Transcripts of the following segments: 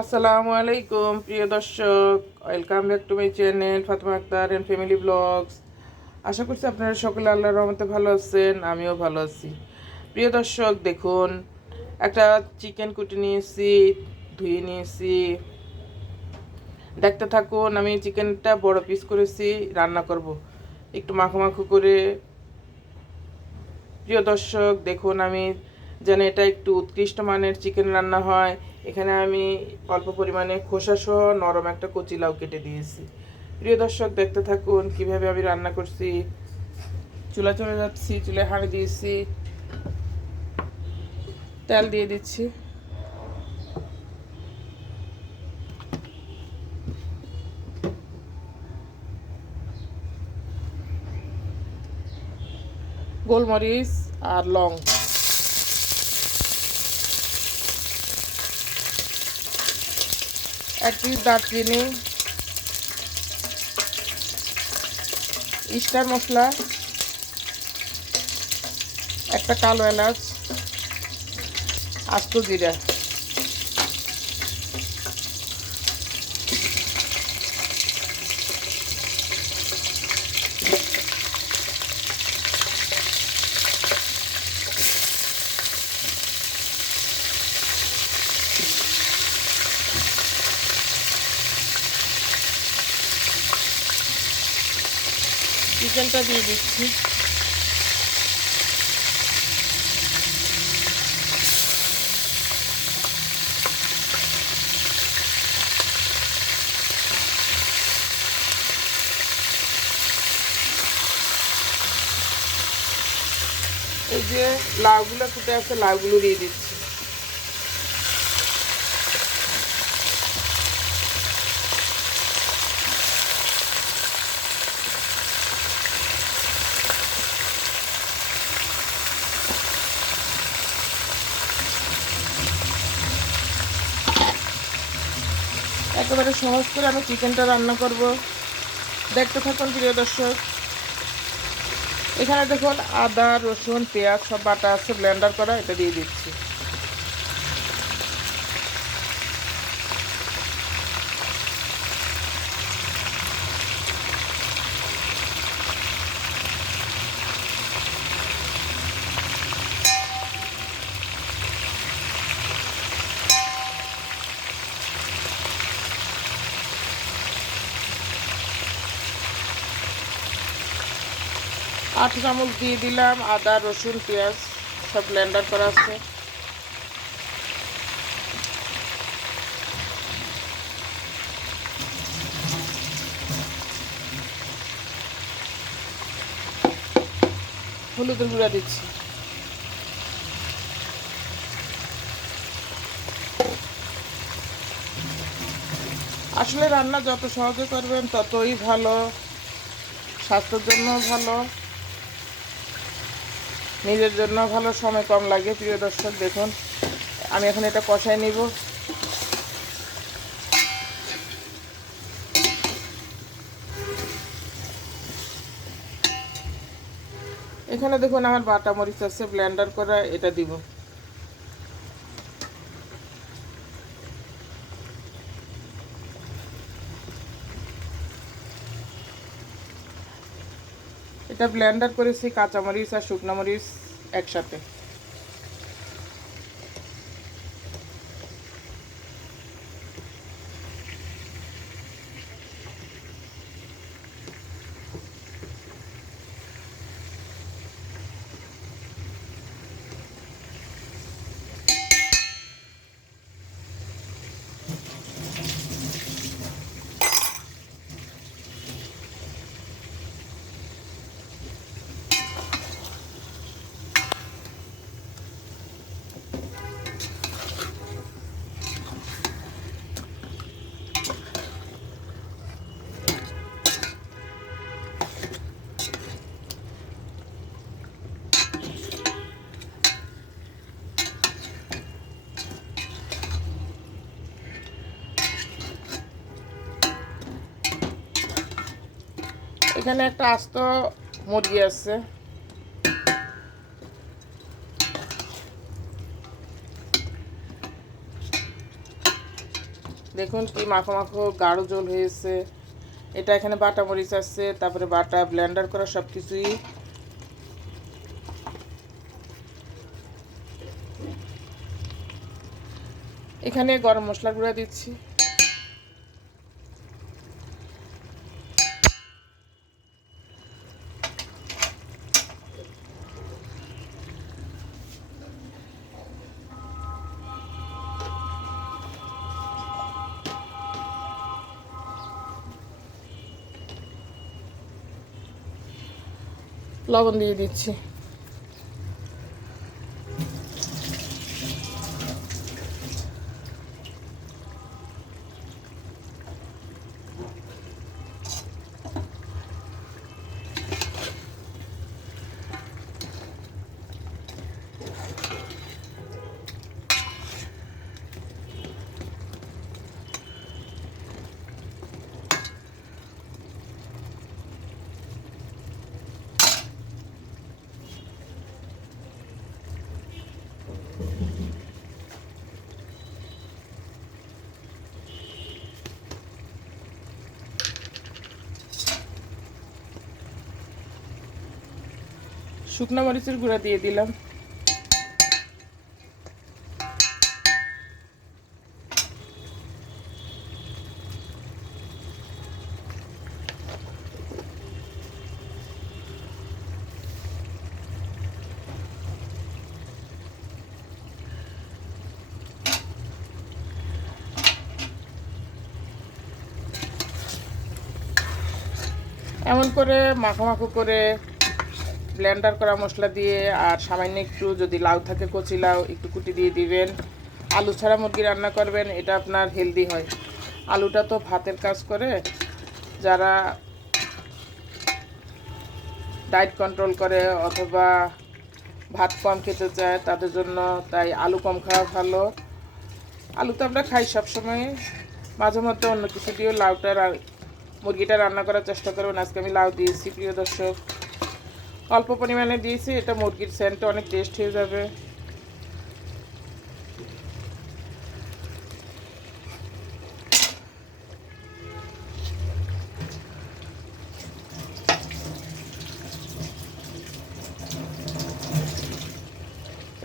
আসসালামু আলাইকুম প্রিয় দর্শক, welcome back to my channel Fatema Akter and family vlogs. আশা করছি আপনারা সকলে আল্লাহর রহমতে ভালো আছেন, আমিও ভালো আছি। প্রিয় দর্শক, দেখুন একটা চিকেন কুটি নিয়েছি, ধুয়ে নিয়েছি। দেখতে থাকুন, আমি চিকেনটা বড় পিস করেছি, রান্না করব একটু মাখো মাখো করে। প্রিয় দর্শক দেখুন, আমি যেন এটা একটু উৎকৃষ্ট মানের চিকেন রান্না হয়, এখানে আমি অল্প পরিমাণে খোসা সহ নরম একটা কচি লাউ কেটে দিয়েছি। প্রিয় দর্শক দেখতে থাকুন কিভাবে আমি রান্না করছি। চুলা চলে যাচ্ছি, চুলায় হাঁড়ি দিয়েছি, তেল দিয়ে দিচ্ছি। গোলমরিচ আর লং, এক পিস দারচিনি, স্টার মশলা, একটা কালো এলাচ, আস্ত জিরা। চিকেনটা দিয়ে দিচ্ছি। এই যে লাউগুলো ফুটে আছে, লাউগুলো দিয়ে দিচ্ছি। একেবারে সহজ করে আমি চিকেনটা রান্না করব, দেখতে থাকুন প্রিয় দর্শক। এখানে দেখুন আদা রসুন পেঁয়াজ সব বাটা আছে, ব্লেন্ডার করা, এটা দিয়ে দিচ্ছি। আট চামচ দিয়ে দিলাম আদা রসুন পেঁয়াজ, সব ব্লেন্ডার করা আছে। হলুদের গুঁড়া দিচ্ছি। আসলে রান্না যত সহজে করবেন ততই ভালো, স্বাস্থ্যের জন্য ভালো, নিজের জন্য ভালো, সময় কম লাগে। প্রিয় দর্শক দেখুন, আমি এখন এটা কষায় নিব। এখানে দেখুন আমার বাটা মরিচ আছে, ব্লেন্ডার করা, এটা দিব। এটা ব্লেন্ডার করেছি কাঁচামরিচ আর শুকনো মরিচ একসাথে। এখানে একটা আস্ত মুরগি আছে, দেখুন কি মাখো মাখো গাঢ় ঝোল হয়েছে। এটা এখানে বাটা মরিচ আছে, তারপরে বাটা ব্লেন্ডার করা সব কিছুই। এখানে গরম মশলা গুঁড়া দিচ্ছি। লবণ দিয়ে দিচ্ছি। শুকনো মরিচের গুঁড়া দিয়ে দিলাম। এমন করে মাখো মাখো করে ব্লেন্ডার করা মশলা দিয়ে, আর সামান্য একটু যদি লাউ থাকে কচি লাউ একটু কুটি দিয়ে দিবেন। আলু ছাড়া মুরগি রান্না করবেন, এটা আপনার হেলদি হয়। আলুটা তো ভাতের কাজ করে, যারা ডায়েট কন্ট্রোল করে অথবা ভাত কম খেতে চায় তাদের জন্য, তাই আলু কম খাওয়া ভালো। আলু তো আমরা খাই সবসময়, মাঝে মধ্যে অন্য কিছু দিয়ে মুরগিটা রান্না করার চেষ্টা করবেন। আজকে আমি লাউ দিয়েছি প্রিয় দর্শক, অল্প পরিমাণে দিয়েছি। এটা মুরগির সেন্টটা অনেক টেস্ট হয়ে যাবে।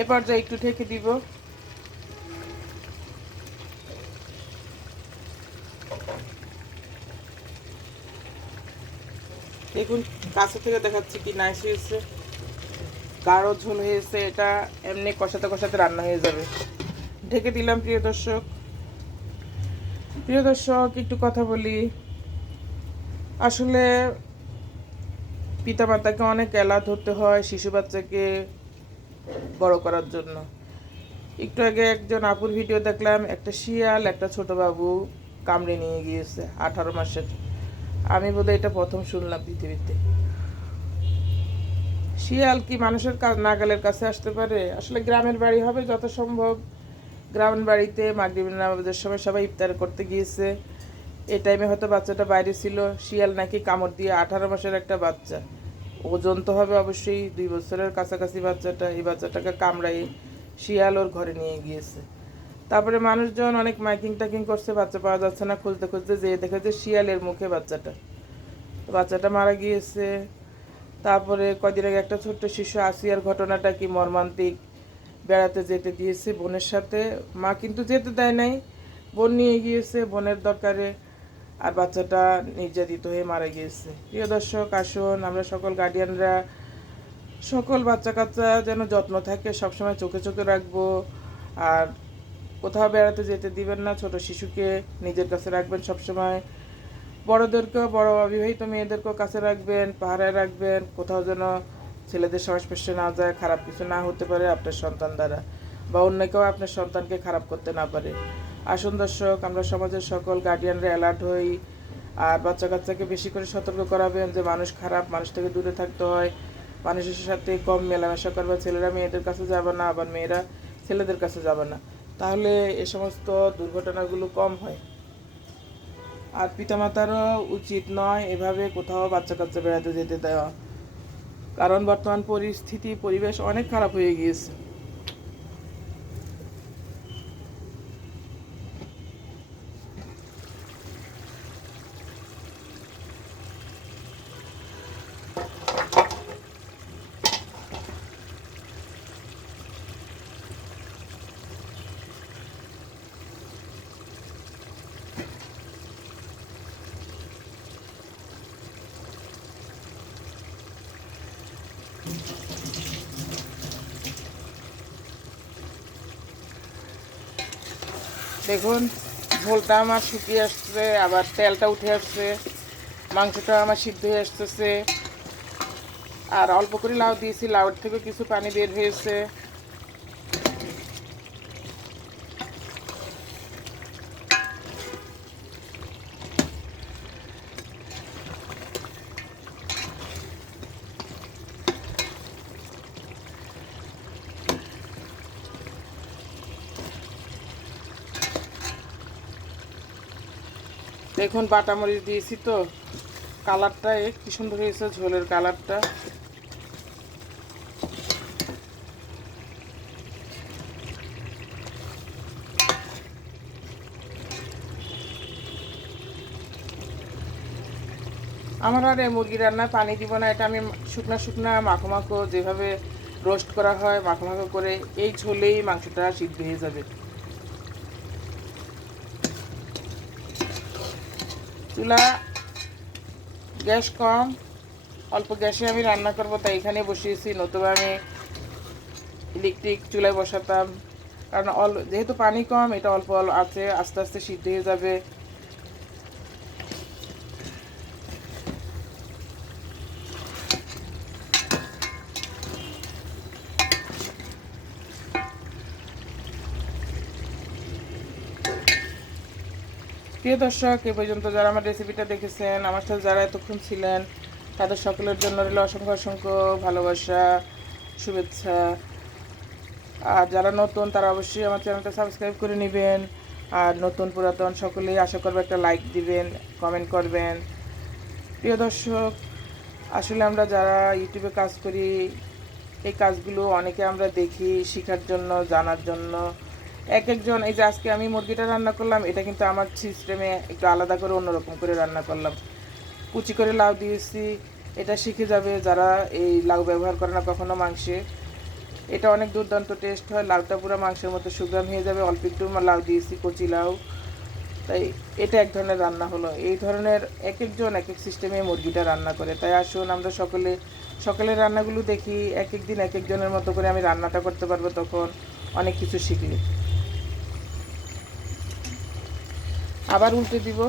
এ পর্যায়ে একটু ঢেকে দিব। দেখুন কাছে থেকে দেখাচ্ছি কি নাইস হয়েছে, গাঢ় ঝোল হয়েছে। এটা এমনি কষাতে কষাতে রান্না হয়ে যাবে। ঢেকে দিলাম প্রিয় দর্শক। প্রিয় দর্শক একটু কথা বলি। আসলে পিতামাতাকে অনেক এলা ধরতে হয় শিশু বাচ্চাকে বড় করার জন্য। একটু আগে একজন আপুর ভিডিও দেখলাম, একটা শিয়াল একটা ছোট বাবু কামড়ে নিয়ে গিয়েছে 18 মাসের। আমি বোধহয় এটা প্রথম শুনলাম পৃথিবীতে। শিয়াল কি মানুষের নাগালের কাছে আসতে পারে? আসলে গ্রামের বাড়ি হবে যত সম্ভব। গ্রামের বাড়িতে মাগরিবের নামাজের সময় সবাই ইফতার করতে গিয়েছে, এই টাইমে হয়তো বাচ্চাটা বাইরে ছিল। শিয়াল নাকি কামড় দিয়ে 18 মাসের একটা বাচ্চা, ওজন তো হবে অবশ্যই 2 বছরের কাছাকাছি বাচ্চাটা, এই বাচ্চাটাকে কামড়াই শিয়াল ওর ঘরে নিয়ে গিয়েছে। তারপরে মানুষজন অনেক মাইকিং টাইকিং করছে, বাচ্চা পাওয়া যাচ্ছে না, খুঁজতে খুঁজতে যেয়ে দেখে যে শিয়ালের মুখে বাচ্চাটা মারা গিয়েছে। তারপরে কদিন আগে একটা ছোট্ট শিশু আসিয়ার ঘটনাটা কি মর্মান্তিক। বেড়াতে যেতে দিয়েছে বোনের সাথে, মা কিন্তু যেতে দেয় নাই, বোন নিয়ে গিয়েছে বোনের দরকারে, আর বাচ্চাটা নির্যাতিত হয়ে মারা গিয়েছে। প্রিয় দর্শক আসুন আমরা সকল গার্ডিয়ানরা সকল বাচ্চা কাচ্চা যেন যত্ন থাকে সবসময় চোখে চোখে রাখবো। আর কোথাও বেড়াতে যেতে দিবেন না, ছোট শিশুকে নিজের কাছে রাখবেন সবসময়। বড়দেরকেও, বড় অবিবাহিত মেয়েদেরকেও কাছে রাখবেন, পাহারায় রাখবেন, কোথাও যেন ছেলেদের সংস্পর্শে না যায়, খারাপ কিছু না হতে পারে আপনার সন্তান দ্বারা, বা অন্য কেউ আপনার সন্তানকে খারাপ করতে না পারে। আসুন দর্শক আমরা সমাজের সকল গার্ডিয়ানরা অ্যালার্ট হই, আর বাচ্চা কাচ্চাকে বেশি করে সতর্ক করাবেন যে মানুষ খারাপ, মানুষ থেকে দূরে থাকতে হয়, মানুষের সাথে কম মেলামেশা করবে, ছেলেরা মেয়েদের কাছে যাবে না, আবার মেয়েরা ছেলেদের কাছে যাবে না, তাহলে এ সমস্ত দুর্ঘটনাগুলো কম হয়। আর পিতামাতারও উচিত নয় এভাবে কোথাও বাচ্চা কাচ্চা বেড়াতে যেতে দেওয়া, কারণ বর্তমান পরিবেশ অনেক খারাপ হয়ে গিয়েছে। দেখুন ঝোলটা আমার শুকিয়ে আসছে, আবার তেলটা উঠে আসছে, মাংসটা আমার সিদ্ধ হয়ে আসতেছে। আর অল্প করে লাউ দিয়েছি, লাউর থেকে কিছু পানি বের হয়েছে। দেখুন বাটা মরিচ দিয়েছি তো, কালারটা কি সুন্দর হয়েছে ঝোলের কালারটা। আমার আর এই মুরগি রান্নায় পানি দিব না, এটা আমি শুকনা শুকনা মাখো মাখো যেভাবে রোস্ট করা হয় মাখো মাখো করে এই ঝোলেই মাংসটা সিদ্ধ হয়ে যাবে। চুলা গ্যাস কম, অল্প গ্যাসে আমি রান্না করব, তাই এখানে বসিয়েছি, নতুবা আমি ইলেকট্রিক চুলায় বসাতাম। কারণ যেহেতু পানি কম, এটা অল্প আছে, আস্তে আস্তে সিদ্ধ হয়ে যাবে। প্রিয় দর্শক, এ পর্যন্ত যারা আমার রেসিপিটা দেখেছেন, আমার সাথে যারা এতক্ষণ ছিলেন, তাদের সকলের জন্য রইল অসংখ্য অসংখ্য ভালোবাসা, শুভেচ্ছা। আর যারা নতুন তারা অবশ্যই আমার চ্যানেলটা সাবস্ক্রাইব করে নেবেন। আর নতুন পুরাতন সকলেই আশা করবো একটা লাইক দিবেন, কমেন্ট করবেন। প্রিয় দর্শক, আসলে আমরা যারা ইউটিউবে কাজ করি, এই কাজগুলো অনেকে আমরা দেখি শেখার জন্য, জানার জন্য। এক একজন, এই যে আজকে আমি মুরগিটা রান্না করলাম, এটা কিন্তু আমার সিস্টেমে একটু আলাদা করে অন্যরকম করে রান্না করলাম। কুচি করে লাউ দিয়েছি, এটা শিখে যাবে যারা এই লাউ ব্যবহার করে না কখনো মাংসে। এটা অনেক দুর্দান্ত টেস্ট হয়, লাউটা পুরো মাংসের মতো সুগ্রাম হয়ে যাবে। অল্প একটু লাউ দিয়েছি, কচি লাউ, তাই এটা এক ধরনের রান্না হলো। এই ধরনের এক একজন এক এক সিস্টেমে মুরগিটা রান্না করে। তাই আসুন আমরা সকলের রান্নাগুলো দেখি, এক এক দিন এক একজনের মতো করে আমি রান্নাটা করতে পারবো, তখন অনেক কিছু শিখলি। আবার উল্টে দিব।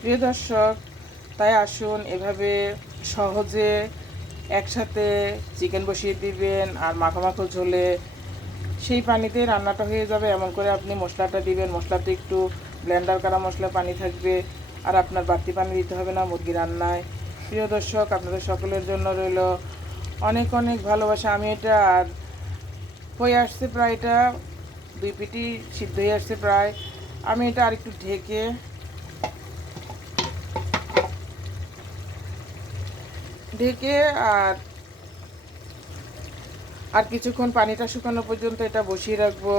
প্রিয় দর্শক, তাই আসুন এভাবে সহজে একসাথে চিকেন বসিয়ে দিবেন, আর মাখো মাখো ঝোলে সেই পানিতে রান্নাটা হয়ে যাবে। এমন করে আপনি মশলাটা দিবেন, মশলাতে একটু ব্লেন্ডার করা মশলা পানি থাকবে, আর আপনার বাড়তি পানি দিতে হবে না মুরগি রান্নায়। প্রিয় দর্শক, আপনাদের সকলের জন্য রইল অনেক অনেক ভালোবাসা। আমি এটা আর হয়ে আসছে প্রায়, এটা 2 পিটি সিদ্ধ হয়ে আসছে প্রায়। আমি এটা আর একটু ঢেকে ঢেকে আর আর কিছুক্ষণ পানিটা শুকানো পর্যন্ত এটা বসিয়ে রাখবো।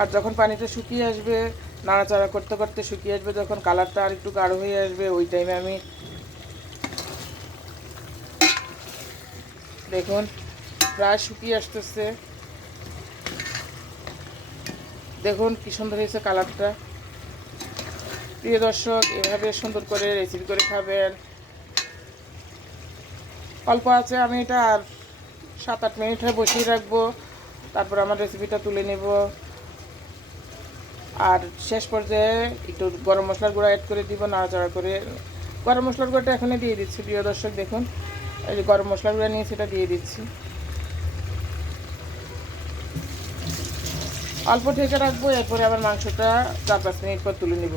আর যখন পানিটা শুকিয়ে আসবে, নাড়াচাড়া করতে করতে শুকিয়ে আসবে, যখন কালারটা আর একটু গাঢ় হয়ে আসবে, ওই টাইমে আমি দেখুন প্রায় শুকিয়ে আসতেছে। দেখুন কি সুন্দর হয়েছে কালারটা। প্রিয় দর্শক, এভাবে সুন্দর করে রেসিপি করে খাবেন। অল্প আছে, আমি এটা আর 7-8 মিনিট হয়ে বসিয়ে রাখবো, তারপর আমার রেসিপিটা তুলে নেব। আর শেষ পর্যায়ে একটু গরম মশলার গুঁড়া অ্যাড করে দিব, নাড়াচাড়া করে। গরম মশলার গুঁড়াটা এখনই দিয়ে দিচ্ছি। প্রিয় দর্শক দেখুন, এই যে গরম মশলার গুঁড়া নিয়ে সেটা দিয়ে দিচ্ছি। অল্প ঢেকে রাখবো, এরপরে আবার মাংসটা 4-5 মিনিট পর তুলে নেব।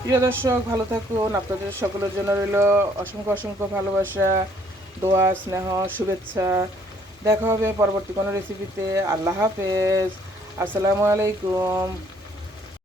প্রিয় দর্শক, ভালো থাকুন। আপনাদের সকলের জন্য রইল অসংখ্য অসংখ্য ভালোবাসা, দোয়া, স্নেহ, শুভেচ্ছা। দেখা হবে পরবর্তী কোনো রেসিপিতে। আল্লাহ হাফেজ, আসসালামু আলাইকুম।